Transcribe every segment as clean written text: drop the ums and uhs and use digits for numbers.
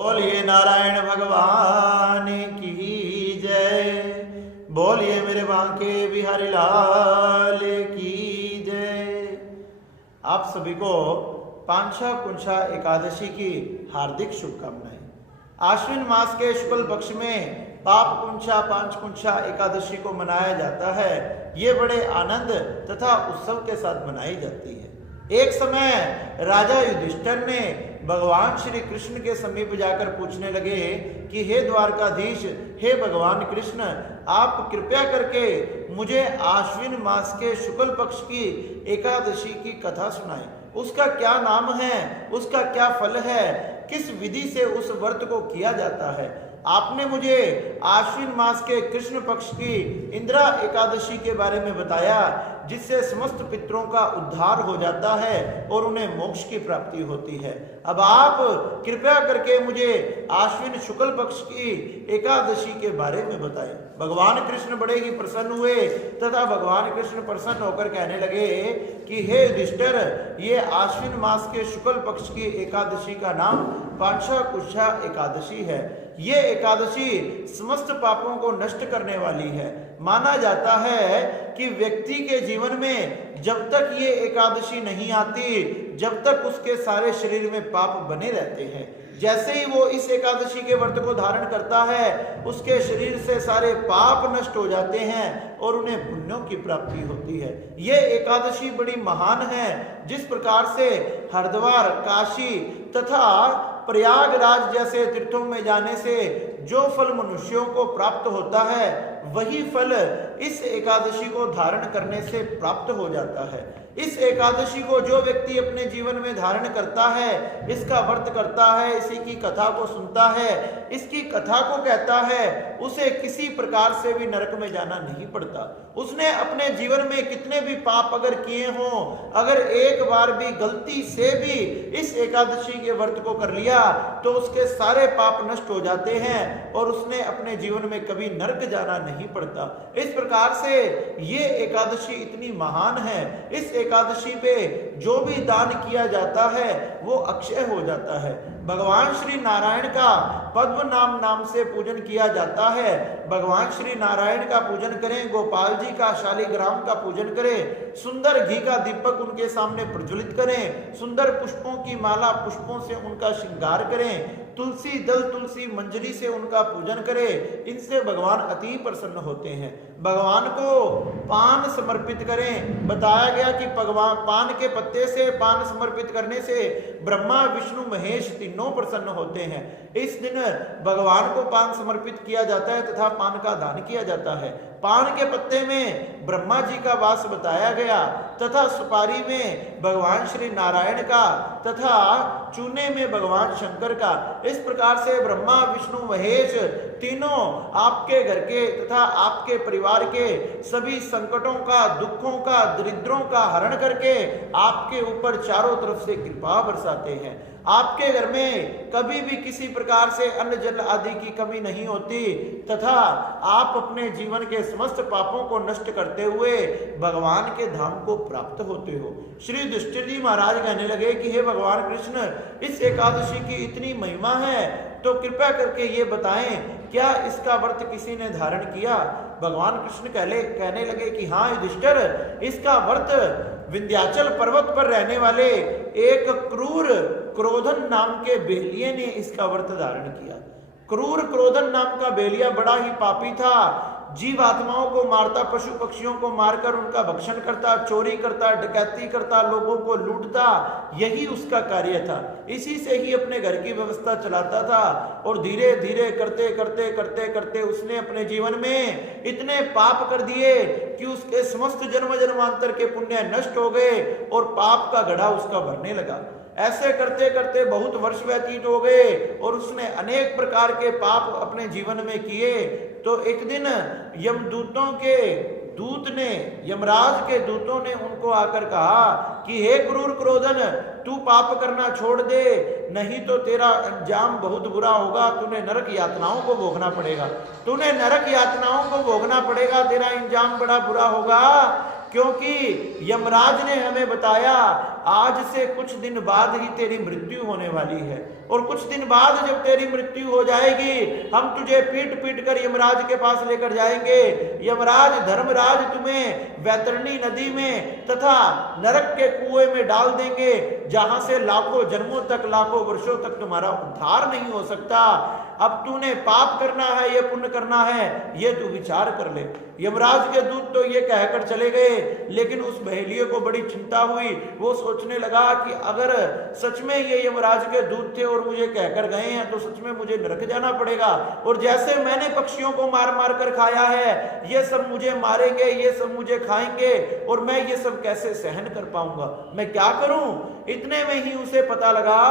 बोलिए नारायण भगवान की जय। बोलिए मेरे बांके बिहारी लाल की जय। आप सभी को पांछा कुंछा एकादशी की हार्दिक शुभकामनाएं। आश्विन मास के शुक्ल पक्ष में पाप कुंछा पांच कुंछा एकादशी को मनाया जाता है। ये बड़े आनंद तथा उत्सव के साथ मनाई जाती है। एक समय राजा युधिष्ठिर ने भगवान श्री कृष्ण के समीप जाकर पूछने लगे कि हे द्वारकाधीश, हे भगवान कृष्ण, आप कृपया करके मुझे आश्विन मास के शुक्ल पक्ष की एकादशी की कथा सुनाएं। उसका क्या नाम है, उसका क्या फल है, किस विधि से उस व्रत को किया जाता है। आपने मुझे आश्विन मास के कृष्ण पक्ष की इंदिरा एकादशी के बारे में बताया, जिससे समस्त पितरों का उद्धार हो जाता है और उन्हें मोक्ष की प्राप्ति होती है। अब आप कृपया करके मुझे आश्विन शुक्ल पक्ष की एकादशी के बारे में बताएं। भगवान कृष्ण बड़े ही प्रसन्न हुए तथा भगवान कृष्ण प्रसन्न होकर कहने लगे कि हे युधिष्ठिर, ये आश्विन मास के शुक्ल पक्ष की एकादशी का नाम पांछा कुंछा एकादशी है। ये एकादशी समस्त पापों को नष्ट करने वाली है। माना जाता है कि व्यक्ति के जीवन में जब तक ये एकादशी नहीं आती, जब तक उसके सारे शरीर में पाप बने रहते हैं। जैसे ही वो इस एकादशी के व्रत को धारण करता है, उसके शरीर से सारे पाप नष्ट हो जाते हैं और उन्हें पुण्यों की प्राप्ति होती है। ये एकादशी बड़ी महान है। जिस प्रकार से हरिद्वार, काशी तथा प्रयागराज जैसे तीर्थों में जाने से जो फल मनुष्यों को प्राप्त होता है, वही फल इस एकादशी को धारण करने से प्राप्त हो जाता है। इस एकादशी को जो व्यक्ति अपने जीवन में धारण करता है, इसका व्रत करता है, इसी की कथा को सुनता है, इसकी कथा को कहता है, उसे किसी प्रकार से भी नरक में जाना नहीं पड़ता। उसने अपने जीवन में कितने भी पाप अगर किए हों, अगर एक बार भी गलती से भी इस एकादशी के व्रत को कर लिया तो उसके सारे पाप नष्ट हो जाते हैं और उसने अपने जीवन में कभी नरक जाना नहीं पड़ता। इस प्रकार से ये एकादशी इतनी महान है। इस एकादशी पे जो भी दान किया जाता है वो अक्षय हो जाता है। भगवान श्री नारायण का पद्म नाम से पूजन किया जाता है। भगवान श्री नारायण का पूजन करें, गोपाल जी का शालिग्राम का पूजन करें, सुंदर घी का दीपक उनके सामने प्रज्वलित करें, सुंदर पुष्पों की माला पुष्पों से उनका श्रृंगार करें, तुलसी दल तुलसी मंजरी से उनका पूजन करें। इनसे भगवान अति प्रसन्न होते हैं। भगवान को पान समर्पित करें। बताया गया कि भगवान पान के पत्ते से पान समर्पित करने से ब्रह्मा विष्णु महेश तीनों प्रसन्न होते हैं। इस दिन भगवान को पान समर्पित किया जाता है तथा पान का दान किया जाता है। पान के पत्ते में ब्रह्मा जी का वास बताया गया तथा सुपारी में भगवान श्री नारायण का तथा चूने में भगवान शंकर का। इस प्रकार से ब्रह्मा विष्णु महेश तीनों आपके घर के तथा आपके परिवार के सभी संकटों का, दुखों का, दरिद्रों का हरण करके आपके ऊपर चारों तरफ से कृपा बरसाते हैं। आपके घर में कभी भी किसी प्रकार से अन्न जल आदि की कमी नहीं होती तथा आप अपने जीवन के समस्त पापों को नष्ट करते हुए भगवान के धाम को प्राप्त होते हो। श्री युधिष्ठिर जी महाराज कहने लगे कि हे भगवान कृष्ण, इस एकादशी की इतनी महिमा है तो कृपया करके ये बताएं, क्या इसका व्रत किसी ने धारण किया? भगवान कृष्ण कहने लगे कि हाँ युधिष्ठिर, इसका व्रत विंध्याचल पर्वत पर रहने वाले एक क्रूर क्रोधन नाम के बेलिये ने इसका व्रत धारण किया। क्रूर क्रोधन नाम का बेलिया बड़ा ही पापी था। जीव आत्माओं को मारता, पशु पक्षियों को मारकर उनका भक्षण करता, चोरी करता, डकैती करता, लोगों को लूटता, यही उसका कार्य था। इसी से ही अपने घर की व्यवस्था चलाता था और धीरे धीरे करते करते करते करते उसने अपने जीवन में इतने पाप कर दिए कि उसके समस्त जन्म जन्मांतर के पुण्य नष्ट हो गए और पाप का घड़ा उसका भरने लगा। ऐसे करते करते बहुत वर्ष व्यतीत हो गए और उसने अनेक प्रकार के पाप अपने जीवन में किए। तो एक दिन यमदूतों के दूत ने, यमराज के दूतों ने उनको आकर कहा कि हे क्रूर क्रोधन, तू पाप करना छोड़ दे, नहीं तो तेरा अंजाम बहुत बुरा होगा। तूने नरक यातनाओं को भोगना पड़ेगा, तूने नरक यातनाओं को भोगना पड़ेगा, तेरा अंजाम बड़ा बुरा होगा। क्योंकि यमराज ने हमें बताया आज से कुछ दिन बाद ही तेरी मृत्यु होने वाली है, और कुछ दिन बाद जब तेरी मृत्यु हो जाएगी हम तुझे पीट पीट कर यमराज के पास लेकर जाएंगे। यमराज धर्मराज तुम्हें वैतरणी नदी में तथा नरक के कुएं में डाल देंगे, जहां से लाखों जन्मों तक, लाखों वर्षों तक तुम्हारा उद्धार नहीं हो सकता। अब तूने पाप करना है या पुण्य करना है, ये तू विचार कर ले। यमराज के दूत तो ये कहकर चले गए, लेकिन उस बहेलिये को बड़ी चिंता हुई। वो सोचने लगा कि अगर सच में ये यमराज के दूत थे और मुझे कहकर गए हैं तो सच में मुझे नरक जाना पड़ेगा, और जैसे मैंने पक्षियों को मार मार कर खाया है, ये सब मुझे मारेंगे, ये सब मुझे खाएंगे, और मैं ये सब कैसे सहन कर पाऊंगा, मैं क्या करूं। इतने में ही उसे पता लगा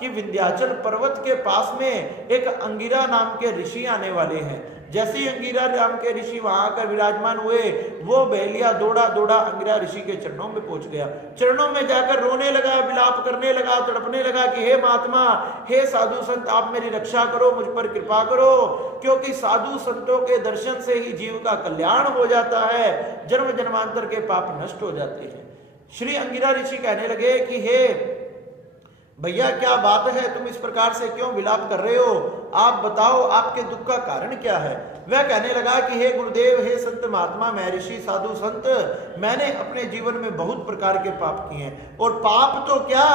कि विंध्याचल पर्वत के पास में एक अंगिरा नाम के ऋषि आने वाले हैं। जैसे ही अंगिरा नाम के ऋषि वहां आकर विराजमान हुए, वो बहेलिया दौड़ा दौड़ा अंगिरा ऋषि के चरणों में पहुंच गया। चरणों में जाकर रोने लगा, विलाप करने लगा, तड़पने लगा कि हे महात्मा, हे साधु संत, आप मेरी रक्षा करो, मुझ पर कृपा करो, क्योंकि साधु संतों के दर्शन से ही जीव का कल्याण हो जाता है, जन्म जन्मांतर के पाप नष्ट हो जाते हैं। श्री अंगिरा ऋषि कहने लगे कि हे भैया, क्या बात है, तुम इस प्रकार से क्यों विलाप कर रहे हो, आप बताओ आपके दुख का कारण क्या है। वह कहने लगा कि हे गुरुदेव, हे संत महात्मा, महर्षि, साधु संत, मैंने अपने जीवन में बहुत प्रकार के पाप किए हैं, और पाप तो क्या,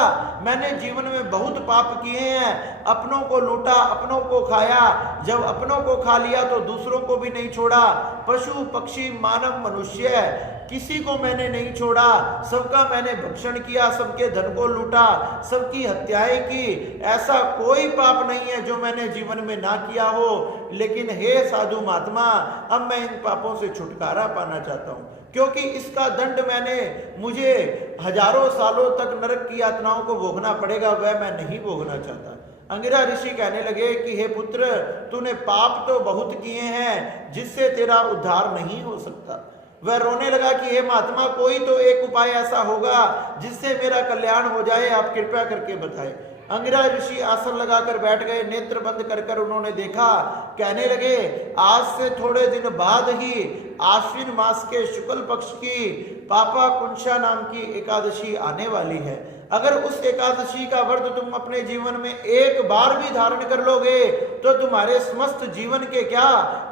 मैंने जीवन में बहुत पाप किए हैं। अपनों को लूटा, अपनों को खाया, जब अपनों को खा लिया तो दूसरों को भी नहीं छोड़ा। पशु पक्षी मानव मनुष्य किसी को मैंने नहीं छोड़ा, सबका मैंने भक्षण किया, सबके धन को लूटा, सबकी हत्याएं की। ऐसा कोई पाप नहीं है जो मैंने जीवन में ना किया हो। लेकिन हे साधु महात्मा, अब मैं इन पापों से छुटकारा पाना चाहता हूं, क्योंकि इसका दंड मुझे हजारों सालों तक नरक की यातनाओं को भोगना पड़ेगा, वह मैं नहीं भोगना चाहता। अंगिरा ऋषि कहने लगे कि हे पुत्र, तूने पाप तो बहुत किए हैं जिससे तेरा उद्धार नहीं हो सकता। वह रोने लगा कि हे महात्मा, कोई तो एक उपाय ऐसा होगा जिससे मेरा कल्याण हो जाए, आप कृपया करके बताएं। अंगिरा ऋषि आसन लगाकर बैठ गए, नेत्र बंद कर कर उन्होंने देखा। कहने लगे, आज से थोड़े दिन बाद ही आश्विन मास के शुक्ल पक्ष की पापा कुंशा नाम की एकादशी आने वाली है। अगर उस एकादशी का व्रत तुम अपने जीवन में एक बार भी धारण कर लोगे तो तुम्हारे समस्त जीवन के क्या,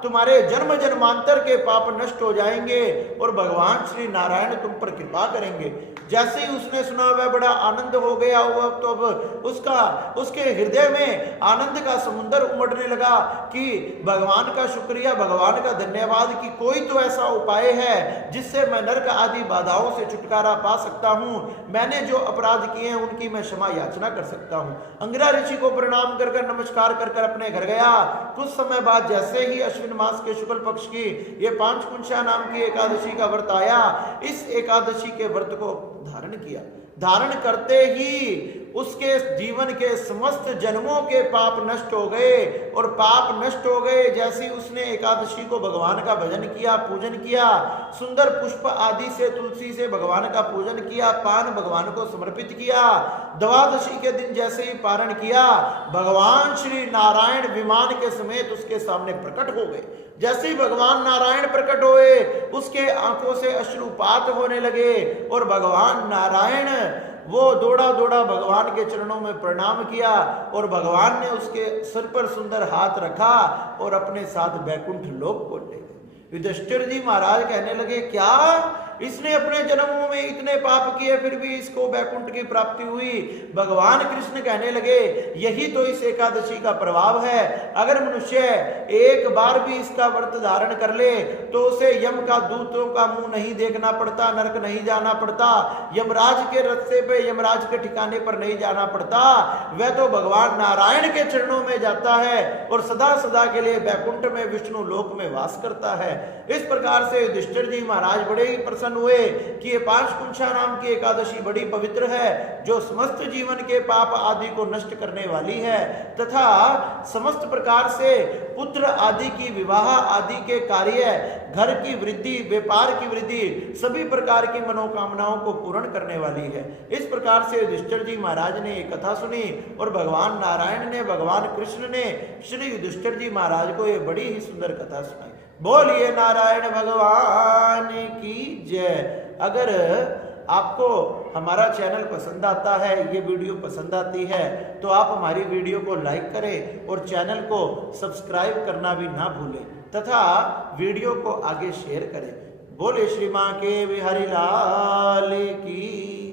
तुम्हारे जन्म जन्मांतर के पाप नष्ट हो जाएंगे और भगवान श्री नारायण तुम पर कृपा करेंगे। जैसे ही उसने सुना वह बड़ा आनंद हो गया। हुआ तो अब उसके हृदय में आनंद का समुद्र उमड़ने लगा कि भगवान का शुक्रिया, भगवान का धन्यवाद कि कोई तो ऐसा उपाय है जिससे मैं नरक आदि बाधाओं से छुटकारा पा सकता हूँ। मैंने जो अपराध किए हैं उनकी मैं क्षमा याचना कर सकता हूँ। अंगिरा ऋषि को प्रणाम कर कर नमस्कार कर कर अपने घर गया। कुछ समय बाद जैसे ही अश्विन मास के शुक्ल पक्ष की ये पांचकुंशा नाम की एकादशी का व्रत आया, इस एकादशी के व्रत को धारण किया। धारण करते ही उसके जीवन के समस्त जन्मों के पाप नष्ट हो गए और पाप नष्ट हो गए। जैसे उसने एकादशी को भगवान का भजन किया, पूजन किया, सुंदर पुष्प आदि से, तुलसी से भगवान का पूजन किया, पान भगवान को समर्पित किया। द्वादशी के दिन जैसे ही पारण किया, भगवान श्री नारायण विमान के समेत उसके सामने प्रकट हो गए। जैसे ही भगवान नारायण प्रकट हुए, उसके आंखों से अश्रुपात होने लगे और भगवान नारायण वो दौड़ा दौड़ा भगवान के चरणों में प्रणाम किया और भगवान ने उसके सिर पर सुंदर हाथ रखा और अपने साथ बैकुंठ लोक को ले गए। युधिष्ठिर जी महाराज कहने लगे, क्या इसने अपने जन्मों में इतने पाप किए फिर भी इसको बैकुंठ की प्राप्ति हुई? भगवान कृष्ण कहने लगे, यही तो इस एकादशी का प्रभाव है। अगर मनुष्य एक बार भी इसका व्रत धारण कर ले तो उसे यम का दूतों का मुंह नहीं देखना पड़ता, नरक नहीं जाना पड़ता, यमराज के रस्ते पे, यमराज के ठिकाने पर नहीं जाना पड़ता। वह तो भगवान नारायण के चरणों में जाता है और सदा सदा के लिए बैकुंठ में, विष्णु लोक में वास करता है। इस प्रकार से युधिष्ठिर जी महाराज बड़े ही प्रसन्न हुए कि ये पांचकुंशा नाम की एकादशी बड़ी पवित्र है, जो समस्त जीवन के पाप आदि को नष्ट करने वाली है तथा समस्त प्रकार से पुत्र आदि की, विवाह आदि के कार्य, घर की वृद्धि, व्यापार की वृद्धि, सभी प्रकार की मनोकामनाओं को पूर्ण करने वाली है। इस प्रकार से युधिष्ठिर जी महाराज ने एक कथा सुनी और भगवान नारायण ने, भगवान कृष्ण ने श्री युधिष्ठिर जी महाराज को ये बड़ी ही सुंदर कथा सुनाई। बोलिए नारायण भगवान की जय। अगर आपको हमारा चैनल पसंद आता है, ये वीडियो पसंद आती है, तो आप हमारी वीडियो को लाइक करें और चैनल को सब्सक्राइब करना भी ना भूलें तथा वीडियो को आगे शेयर करें। बोले श्री मां के बिहारी लाल की।